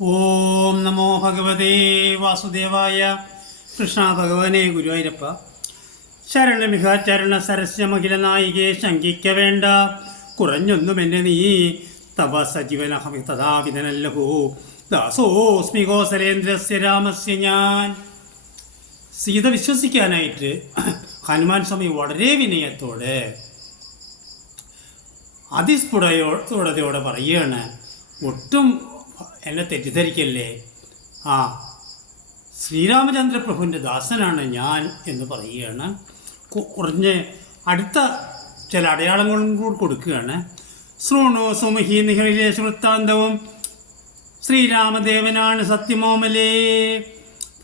ഓം നമോ ഭഗവതേ വാസുദേവായ. കൃഷ്ണ ഭഗവാനെ ഗുരുവായൂരപ്പ. ശരണമിഹ ചരണ സരസ്യമഖില നായികെ ശങ്കിക്ക വേണ്ട. കുറഞ്ഞൊന്നും എന്നെ നീ തവ സജീവനഹമി തഥാവിധനല്ലഹോ. ദാസോസ്മി കോസലേന്ദ്രസ്യ രാമസ്യ ഞാൻ. സീത വിശ്വസിക്കാനായിട്ട് ഹനുമാൻ സ്വാമി വളരെ വിനയത്തോടെ അതിസ്ഫുടയോടെ പറയുകയാണ്, ഒട്ടും എന്നെ തെറ്റിദ്ധരിക്കല്ലേ. ശ്രീരാമചന്ദ്ര പ്രഭുവിൻ്റെ ദാസനാണ് ഞാൻ എന്ന് പറയുകയാണ്. കുറഞ്ഞ് അടുത്ത ചില അടയാളങ്ങളും കൂടി കൊടുക്കുകയാണ്. ശൃണു സുമഹി നിഹരിലേശ വൃത്താന്തവും ശ്രീരാമദേവനാണ് സത്യമോമലേ.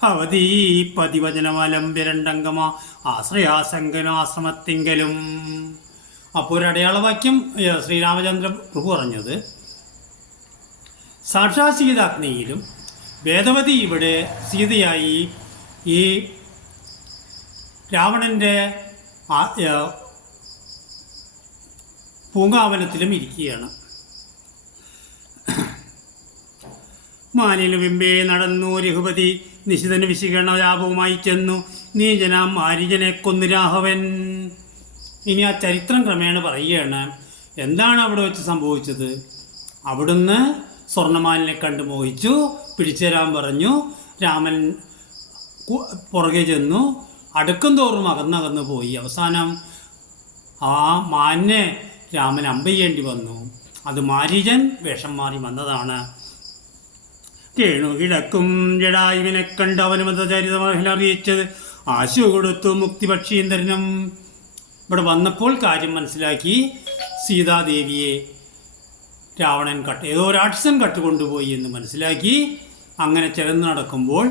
ഭവതീ പതിവചനമലംബരണ്ടംഗമ ആശ്രയാസങ്കനാശ്രമത്തിങ്കലും. അപ്പോൾ ഒരു അടയാളവാക്യം ശ്രീരാമചന്ദ്ര പ്രഭു പറഞ്ഞത്, സാക്ഷാത് സീതാഗ്നിയിലും വേദവതി ഇവിടെ സീതയായി ഈ രാവണൻ്റെ പൂങ്കാവനത്തിലും ഇരിക്കുകയാണ്. മാനിനു ബിംബേ നടന്നു രഘുപതി നിശിതന് വിശീകരണജാപവുമായി ചെന്നു നീജനാം മാരിജനെ കൊന്നു രാഘവൻ. ഇനി ആ ചരിത്രം ക്രമേണ പറയുകയാണ്. എന്താണ് അവിടെ വെച്ച് സംഭവിച്ചത്? അവിടുന്ന് സ്വർണ്ണമാലിനെ കണ്ട് മോഹിച്ചു, പിടിച്ചു തരാൻ പറഞ്ഞു. രാമൻ പുറകെ ചെന്നു, അടുക്കും തോറും അകന്നകന്ന് പോയി. അവസാനം ആ മാനിനെ രാമൻ അമ്പയ്യേണ്ടി വന്നു. അത് മാരീചൻ വേഷം മാറി വന്നതാണ്. കേണു കിടക്കും ജടായുവിനെ കണ്ട് അവനുമതചരിതമഹില അറിയിച്ചത് ആശു കൊടുത്തു മുക്തിപക്ഷീന്ദ്രനും. ഇവിടെ വന്നപ്പോൾ കാര്യം മനസ്സിലാക്കി. സീതാദേവിയെ രാവണൻ ഏതോ രാക്ഷസൻ കട്ടുകൊണ്ടുപോയി എന്ന് മനസ്സിലാക്കി. അങ്ങനെ ചെറുന്ന് നടക്കുമ്പോൾ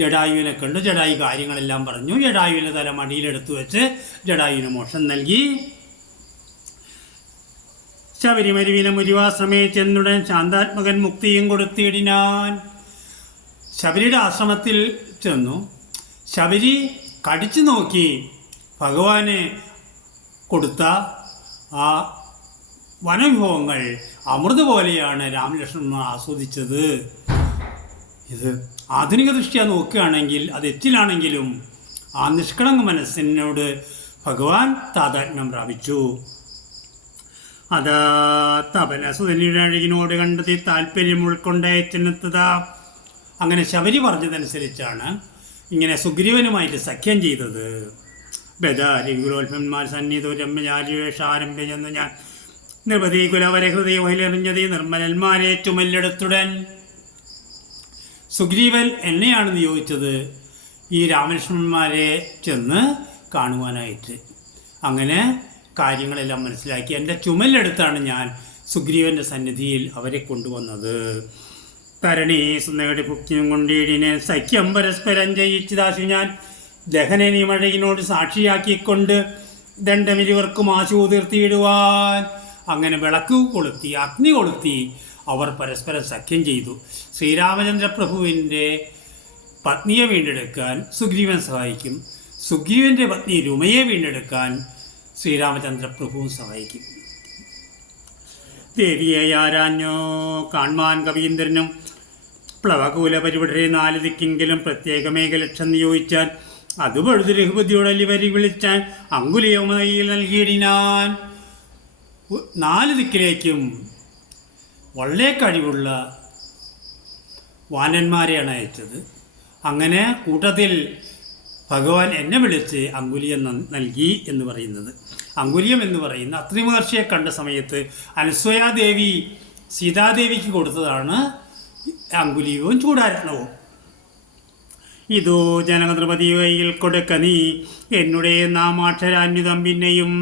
ജടായുവിനെ കണ്ടു. ജടായു കാര്യങ്ങളെല്ലാം പറഞ്ഞു. ജടായുവിനെ തല മടിയിലെടുത്തു വെച്ച് ജടായുവിന് മോക്ഷം നൽകി. ശബരിമരുവിനെ മുരിവാശ്രമേ ചെന്നുടൻ ശാന്താത്മകൻ മുക്തിയും കൊടുത്തിടിനാൻ. ശബരിയുടെ ആശ്രമത്തിൽ ചെന്നു. ശബരി കടിച്ചു നോക്കി ഭഗവാന് കൊടുത്ത ആ വനവിഭവങ്ങൾ അമൃത പോലെയാണ് രാമലക്ഷ്മണൻ ആസ്വദിച്ചത്. ഇത് ആധുനിക ദൃഷ്ടിയ നോക്കുകയാണെങ്കിൽ അത് എച്ചിലാണെങ്കിലും ആ നിഷ്കളങ്ക മനസ്സിനോട് ഭഗവാൻ താതാത്മ്യം പ്രാപിച്ചു. അത് തപന സുധനിയുടെ അഴകിനോട് കണ്ടെത്തി താല്പര്യം ഉൾക്കൊണ്ടയച്ചെത്തുക. അങ്ങനെ ശബരി പറഞ്ഞതനുസരിച്ചാണ് ഇങ്ങനെ സുഗ്രീവനുമായിട്ട് സഖ്യം ചെയ്തത്. ബദാരിഗുരോത്ഭന്മാർ സന്നിധോ രമ്യജാലിവേഷാരംഭ്യ ചെന്ന് ഞാൻ നിർവധി കുലവരെ ഹൃദയമഹിലെറിഞ്ഞതേ നിർമ്മലന്മാരെ ചുമല്ലെടുത്തുടൻ. സുഗ്രീവൻ എന്നെയാണ് നിയോഗിച്ചത് ഈ രാമലക്ഷ്മണന്മാരെ ചെന്ന് കാണുവാനായിട്ട്. അങ്ങനെ കാര്യങ്ങളെല്ലാം മനസ്സിലാക്കി എൻ്റെ ചുമലെടുത്താണ് ഞാൻ സുഗ്രീവൻ്റെ സന്നിധിയിൽ അവരെ കൊണ്ടുവന്നത്. തരണീ സുന്ദരയുടെ ഭുക്തിയും കൊണ്ടിടിനെ സഖ്യം പരസ്പരം ജയിച്ചതാശു ഞാൻ ദഹനനി മഴയിനോട് സാക്ഷിയാക്കിക്കൊണ്ട് ദണ്ഡമിരുവർക്കും ആശു തീർത്തിയിടുവാൻ. അങ്ങനെ വിളക്ക് കൊളുത്തി, അഗ്നി കൊളുത്തി അവർ പരസ്പരം സഖ്യം ചെയ്തു. ശ്രീരാമചന്ദ്ര പ്രഭുവിൻ്റെ പത്നിയെ വീണ്ടെടുക്കാൻ സുഗ്രീവൻ സഹായിക്കും. സുഗ്രീവൻ്റെ പത്നി രുമയെ വീണ്ടെടുക്കാൻ ശ്രീരാമചന്ദ്ര പ്രഭുവും സഹായിക്കും. ദേവിയെ ആരാഞ്ഞോ കാൺമാൻ കവീന്ദ്രനും പ്ലവകൂല പരിപടരെ 4 ദിക്കെങ്കിലും പ്രത്യേക മേഖലക്ഷം നിയോഗിച്ചാൽ അത് പഴുതു രഘുപതിയോട് അല്ലിവരി വിളിച്ചാൻ അങ്കുലിയമയിൽ നൽകിയിടിനാൻ. 4 ദിക്കിലേക്കും വളരെ കഴിവുള്ള വാനന്മാരെയാണ് അയച്ചത്. അങ്ങനെ കൂട്ടത്തിൽ ഭഗവാൻ എന്നെ വിളിച്ച് അങ്കുലിയം നൽകി എന്ന് പറയുന്നത്. അങ്കുലിയം എന്ന് പറയുന്ന അത്രി മഹർഷിയെ കണ്ട സമയത്ത് അനസൂയാദേവി സീതാദേവിക്ക് കൊടുത്തതാണ് അങ്കുലിയവും ചൂടാരണവും. ഇതോ ജനകദ്രപതി വൈയിൽ കൊടുക്ക നീ എന്നുടേ നാമാക്ഷരാന്യുതം പിന്നെയും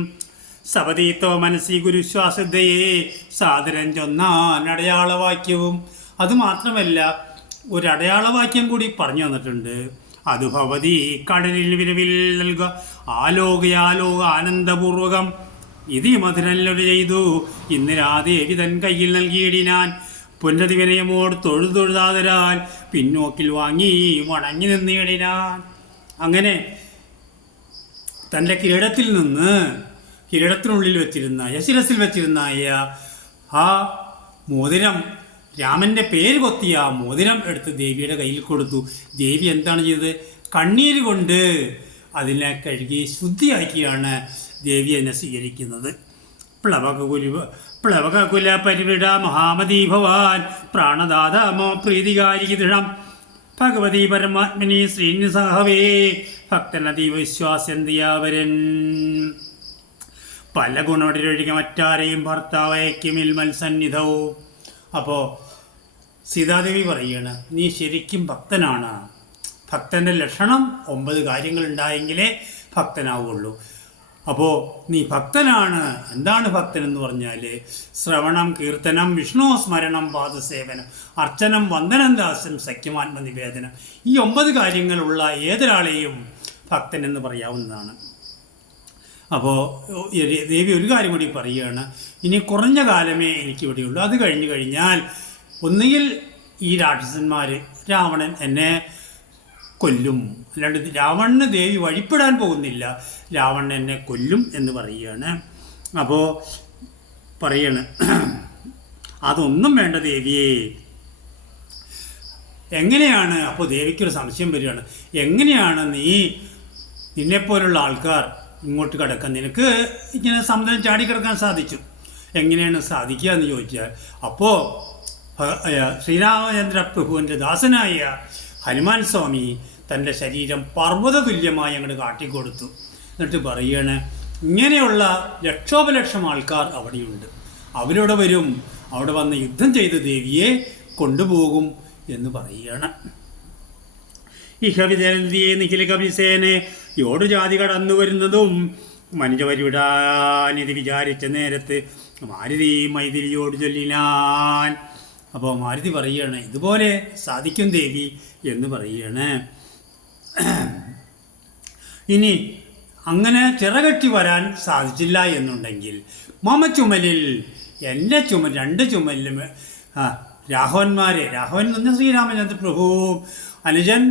സപതീത്വ മനസ്സി ഗുരുശ്വാസതയെ സാദരം ചൊന്നാൻ അടയാളവാക്യവും. അതുമാത്രമല്ല ഒരടയാളവാക്യം കൂടി പറഞ്ഞു തന്നിട്ടുണ്ട്. അത് ഭവതി കടലിൽ വിരവിൽ നൽകുക ആലോക ആനന്ദപൂർവകം ഇതി മധുരല്ലൊരു ചെയ്തു ഇന്ദിരാദേവി തൻ കയ്യിൽ നൽകിയിടിനാൻ. പുനരതി വിനയമോട് തൊഴുതാതരാൽ പിന്നോക്കിൽ വാങ്ങി വണങ്ങി നിന്നിടിനാൻ. അങ്ങനെ തൻ്റെ കിരീടത്തിനുള്ളിൽ വെച്ചിരുന്ന ശിരസിൽ വെച്ചിരുന്ന ആ മോതിരം രാമൻ്റെ പേര് കൊത്തിയ ആ മോതിരം എടുത്ത് ദേവിയുടെ കയ്യിൽ കൊടുത്തു. ദേവി എന്താണ് ചെയ്തത്? കണ്ണീര് കൊണ്ട് അതിനെ കഴുകി ശുദ്ധിയാക്കിയാണ് ദേവി എന്നെ സ്വീകരിക്കുന്നത്. പ്ലവകുല പരിവിട മഹാമതി ഭവാൻ പ്രാണദാതാമോ പ്രീതികാരിദൃഢം ഭഗവതി പരമാത്മനി ശ്രീനിസാഹവേ ഭക്തനതീവ വിശ്വാസന്തിയാവരൻ. പല ഗുണോടൊഴികെ മറ്റാരെയും ഭർത്താവയ്ക്കുമിൽ മത്സന്നിധവും. അപ്പോൾ സീതാദേവി പറയുകയാണ്, നീ ശരിക്കും ഭക്തനാണ്. ഭക്തൻ്റെ ലക്ഷണം 9 കാര്യങ്ങളുണ്ടായെങ്കിലേ ഭക്തനാവുള്ളൂ. അപ്പോൾ നീ ഭക്തനാണ്. എന്താണ് ഭക്തൻ എന്ന് പറഞ്ഞാൽ? ശ്രവണം, കീർത്തനം, വിഷ്ണു സ്മരണം, പാദസേവനം, അർച്ചനം, വന്ദനം, ദാസ്യം, സഖ്യമാത്മനിവേദനം. ഈ 9 കാര്യങ്ങളുള്ള ഏതൊരാളെയും ഭക്തൻ എന്ന് പറയാവുന്നതാണ്. അപ്പോൾ ദേവി ഒരു കാര്യം കൂടി പറയുകയാണ്, ഇനി കുറഞ്ഞ കാലമേ എനിക്കിവിടെയുള്ളൂ. അത് കഴിഞ്ഞു കഴിഞ്ഞാൽ ഒന്നുകിൽ ഈ രാക്ഷസന്മാർ രാവണൻ എന്നെ കൊല്ലും, അല്ലാണ്ട് രാവണന് ദേവി വഴിപ്പെടാൻ പോകുന്നില്ല, രാവണൻ എന്നെ കൊല്ലും എന്ന് പറയുകയാണ്. അപ്പോൾ പറയാണ്, അതൊന്നും വേണ്ട ദേവിയെ. എങ്ങനെയാണ്? അപ്പോൾ ദേവിക്കൊരു സംശയം വരികയാണ്, എങ്ങനെയാണ് നിന്നെപ്പോലുള്ള ആൾക്കാർ ഇങ്ങോട്ട് കിടക്കാൻ? നിനക്ക് ഇങ്ങനെ സമുദ്രം ചാടിക്കിടക്കാൻ സാധിച്ചു, എങ്ങനെയാണ് സാധിക്കുക എന്ന് ചോദിച്ചാൽ, അപ്പോൾ ശ്രീരാമചന്ദ്ര പ്രഭുവിൻ്റെ ദാസനായ ഹനുമാൻ സ്വാമി തൻ്റെ ശരീരം പർവ്വത തുല്യമായി അങ്ങോട്ട് കാട്ടിക്കൊടുത്തു. എന്നിട്ട് പറയുകയാണ്, ഇങ്ങനെയുള്ള ലക്ഷോപലക്ഷം ആൾക്കാർ അവിടെയുണ്ട്, അവരോട് വരും, അവിടെ വന്ന് യുദ്ധം ചെയ്ത് ദേവിയെ കൊണ്ടുപോകും എന്ന് പറയുകയാണ്. ഇഹവിതരന്തിയെ നിഖില കവിസേനെ യോട് ജാതി കടന്നു വരുന്നതും മനുജവരിവിടാനിത് വിചാരിച്ച നേരത്ത് മാരുതി മൈഥിലിയോട് ചൊല്ലിനാൻ. അപ്പോൾ മാരുതി പറയുകയാണ്, ഇതുപോലെ സാധിക്കും ദേവി എന്ന് പറയുകയാണ്. ഇനി അങ്ങനെ ചിറകെട്ടി വരാൻ സാധിച്ചില്ല എന്നുണ്ടെങ്കിൽ മമ ചുമലിൽ, എൻ്റെ ചുമൽ, 2 ചുമലിലും രാഘവന്മാരെ എന്ന് ശ്രീരാമചന്ദ്ര പ്രഭു അനുജൻ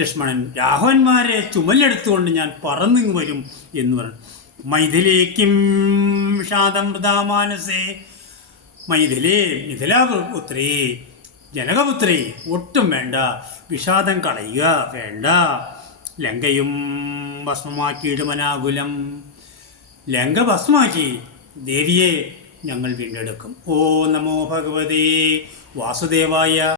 ലക്ഷ്മണൻ രാഘവന്മാരെ ചുമലെടുത്തുകൊണ്ട് ഞാൻ പറന്നിങ്ങ് വരും എന്ന് പറഞ്ഞു. മൈഥിലേക്കും ഷാദം വൃതാമാനസേ, മൈഥിലേ മിഥിലാപുത്രി ജനകപുത്രി, ഒട്ടും വേണ്ട, വിഷാദം കളയുക വേണ്ട. ലങ്കയും ഭസ്മമാക്കിയിടുമനാകുലം, ലങ്ക ഭസ്മാക്കി ദേവിയെ ഞങ്ങൾ വീണ്ടെടുക്കും. ഓ നമോ ഭഗവതേ വാസുദേവായ.